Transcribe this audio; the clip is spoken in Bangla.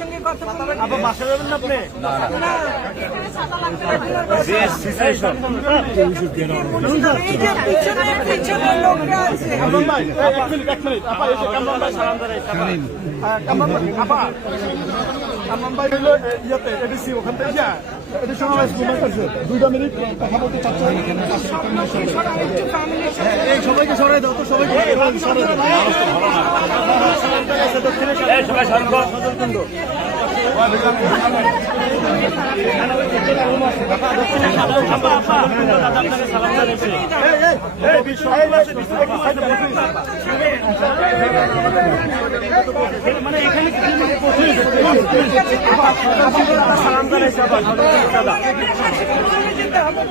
সঙ্গে কথা বলবো। আবার বাসা যাবেন না আপনি? না, এই যে পিছনে পিছনে লোকরা আছে। কামরান ভাই, এক মিনিট, আপা এসে কামরান ভাই সালাম জানাই। কামরান ভাই, আপা, কামরান ভাই হইলো ইয়েতে, এডিসি, ওখান থেকে এডিসি আমার ঘুমাই করছে। 2 মিনিট কথা বলতে চাচ্ছে। একটু ফ্যামিলির সাথে এই সবাইকে সরাই দাও তো, সবাইকে সরাই দাও। সবাই সরব। মানে এখানে সালাম জানাইছে আবার দাদা। যেতে হবে।